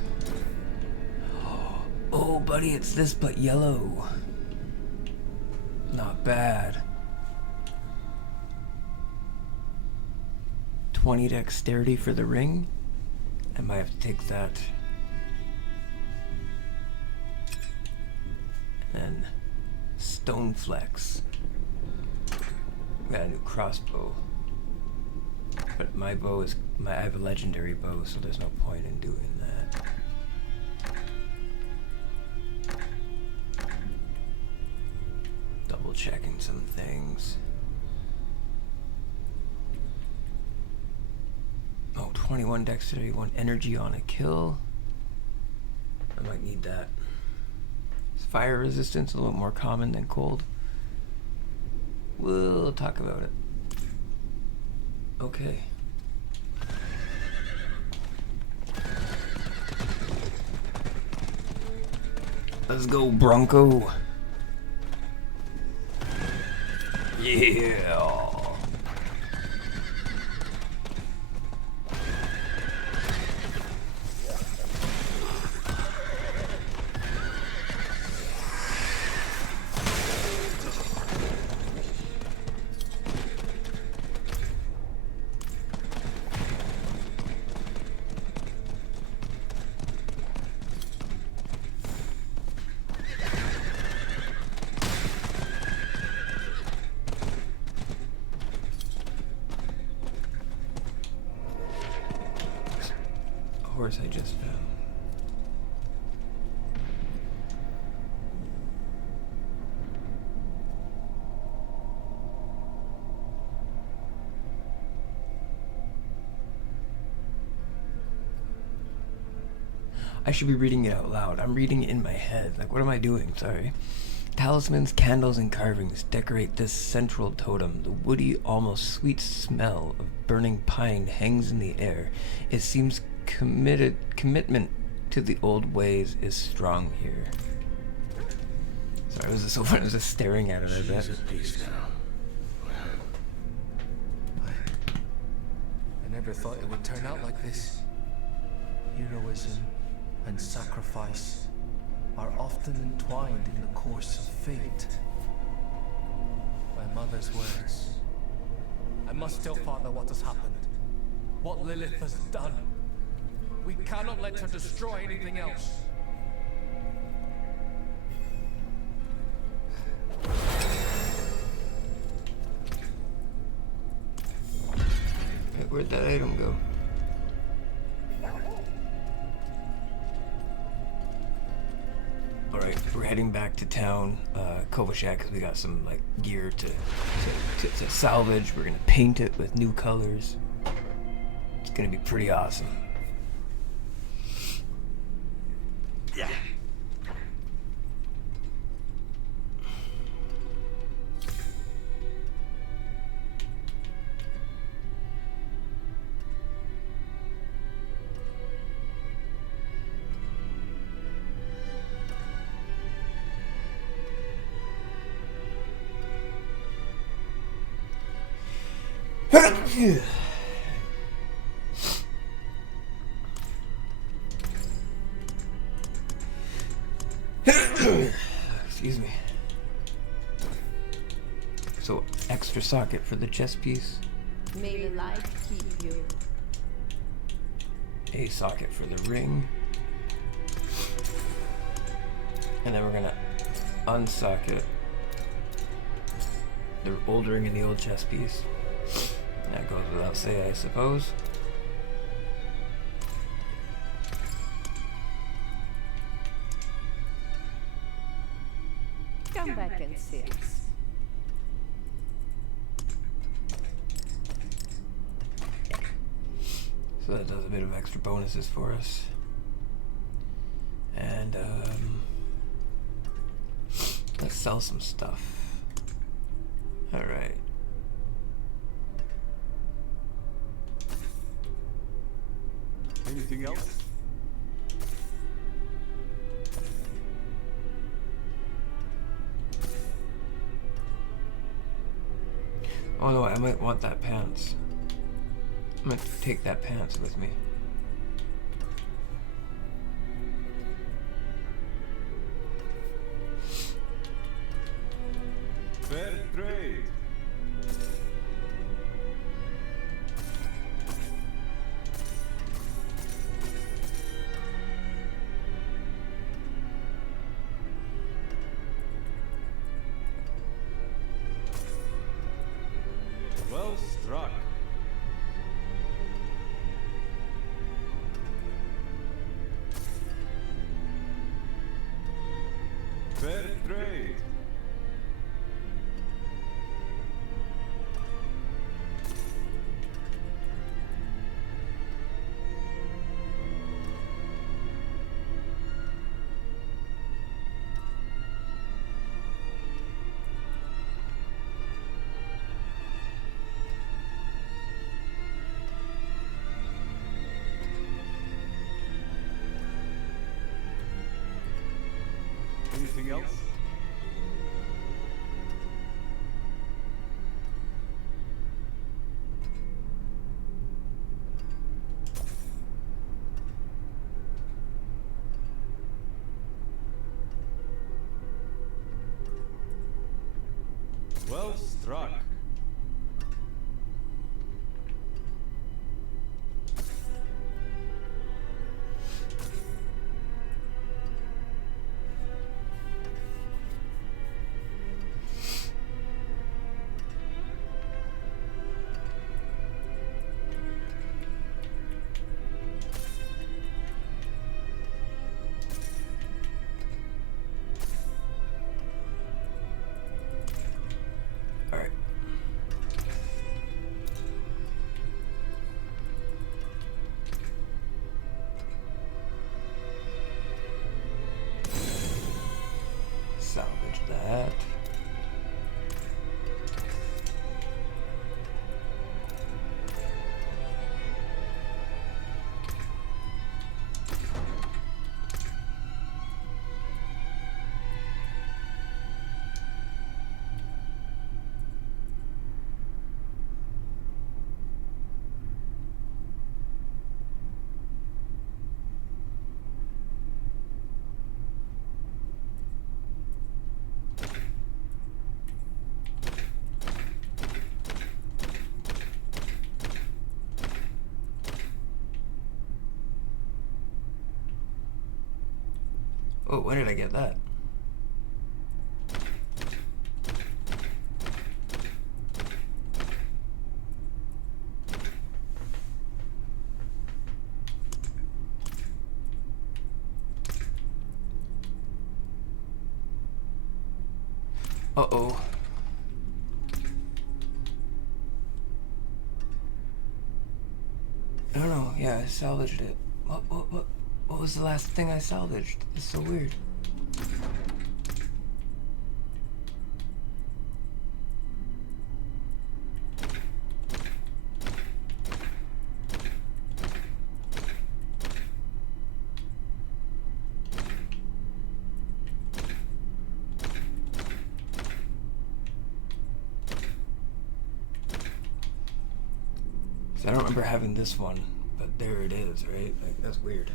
Oh, buddy, it's this but yellow. Not bad. 20 dexterity for the ring. I might have to take that. And Stone Flex. Got a new crossbow. But my bow is I have a legendary bow, so there's no point in doing that. Double checking some things. Oh, 21 dexterity, 1 energy on a kill. I might need that. Is fire resistance a little more common than cold? We'll talk about it. Okay. Let's go, Bronco. Yeah. Horse I just found. I should be reading it out loud. I'm reading it in my head. Like, what am I doing? Sorry. Talismans, candles, and carvings decorate this central totem. The woody, almost sweet smell of burning pine hangs in the air. It seems commitment to the old ways is strong here. Sorry, was so fun. I was just staring at it, I bet. She's at peace now. I never thought it would turn out like this. Heroism and sacrifice are often entwined in the course of fate. My mother's words. I must tell Father what has happened. What Lilith has done. We cannot let her destroy anything else. Where'd that item go? Alright, we're heading back to town, Kovashak, because we got some like gear to salvage. We're gonna paint it with new colors. It's gonna be pretty awesome. Yeah. Excuse me. So, extra socket for the chest piece. May the light keep you. A socket for the ring. And then we're gonna unsocket the old ring and the old chest piece. That goes without saying, I suppose. Come back and see us. So that does a bit of extra bonuses for us. And let's sell some stuff. Alright. Anything else? Oh no, I might want that pants. I'm gonna take that pants with me. Fair trade. Well struck. Anything else? Well struck. Alright. Salvage that. Oh, when did I get that? Uh-oh. No, yeah, I salvaged it. What was the last thing I salvaged? It's so weird. So I don't remember having this one, but there it is, right? Like, that's weird.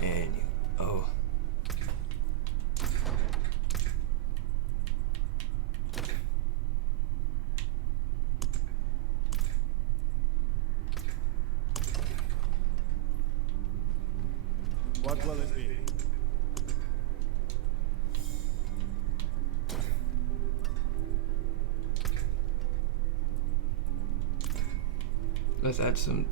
And oh. What will it be? Let's add some.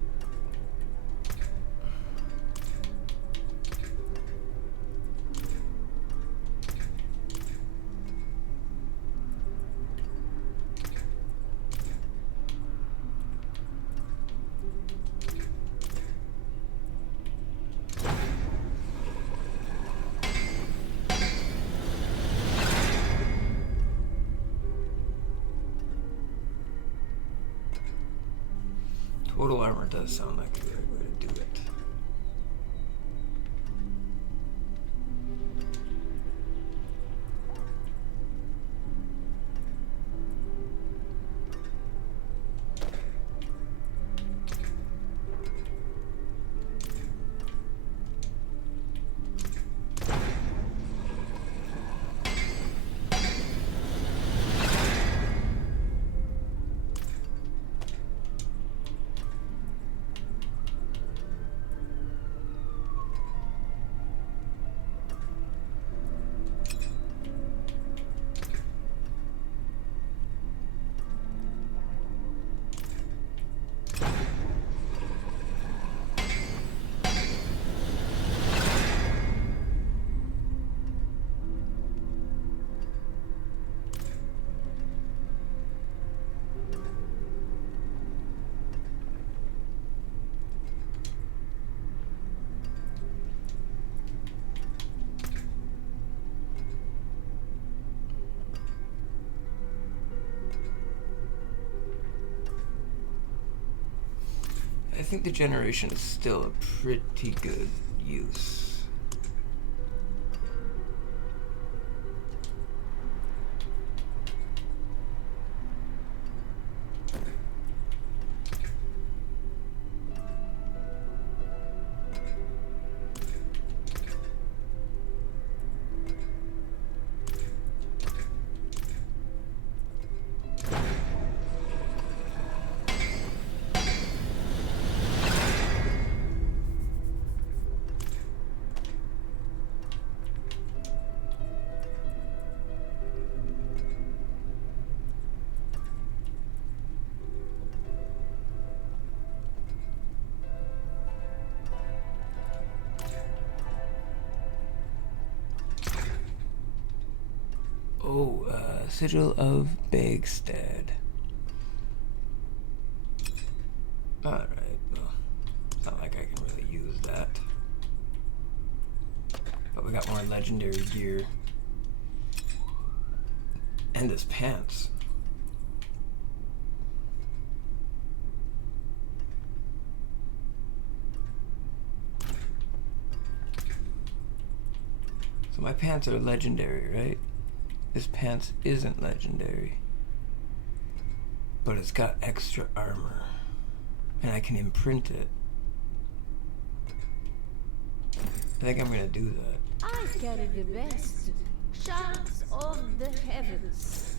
Total armor does sound like a good way to do it. think the generation is still a pretty good use. Oh, Sigil of Bagstead. Alright, well, it's not like I can really use that. But we got more legendary gear. And his pants. So my pants are legendary, right? This pants isn't legendary, but it's got extra armor, and I can imprint it. I think I'm gonna do that. I carry the best shards of the heavens.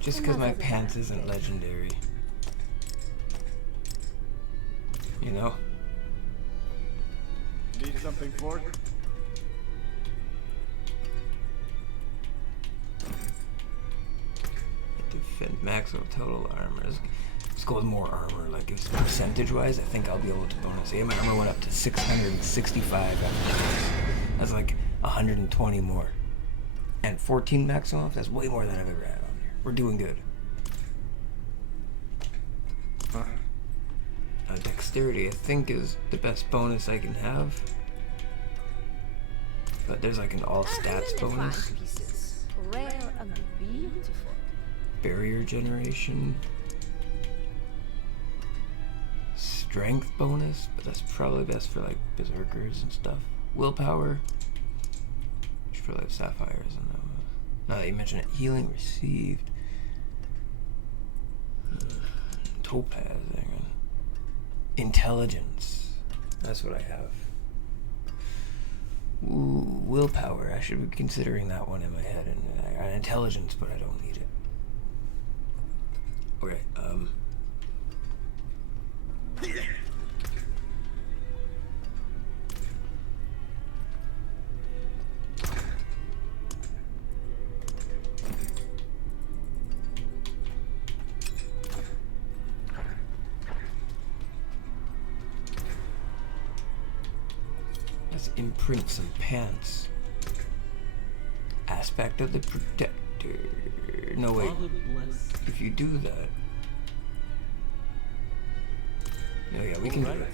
Just because my pants isn't legendary. You know? Need something for it? Defend maximum total armor. Let's go with more armor. Like, if percentage-wise, I think I'll be able to bonus. Yeah, my armor went up to 665 after this. That's like 120 more. And 14 max off, that's way more than I've ever had on here. We're doing good. Dexterity, I think, is the best bonus I can have. But there's like an all stats bonus. Pieces, rare and beautiful. Barrier generation. Strength bonus, but that's probably best for like berserkers and stuff. Willpower. Should probably have sapphires and now that you mention it, healing received. Topaz, hang on. Intelligence. That's what I have. Ooh, willpower. I should be considering that one in my head. And I got intelligence, but I don't need it. Okay, let's imprint some pants. Aspect of the protector. No, wait. If you do that. No, yeah, we can do it.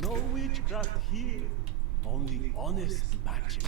No witchcraft here, only honest magic.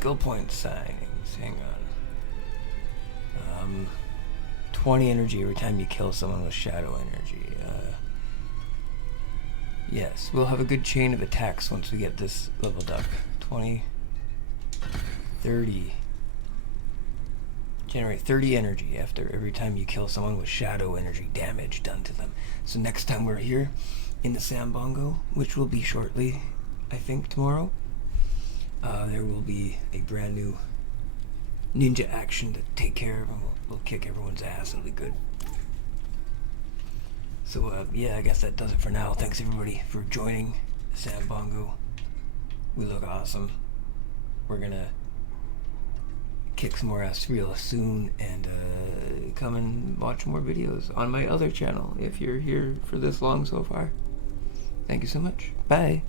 skill point signings. Hang on. 20 energy every time you kill someone with shadow energy. Yes, we'll have a good chain of attacks once we get this leveled up. 20, 30. Generate 30 energy after every time you kill someone with shadow energy damage done to them. So next time we're here in the Sambongo, which will be shortly, I think tomorrow, there will be a brand new ninja action to take care of them. We'll kick everyone's ass. It'll be good. So yeah, I guess that does it for now. Thanks everybody for joining Sambongo. We look awesome. We're gonna kick some more ass real soon, and come and watch more videos on my other channel if you're here for this long so far. Thank you so much. Bye.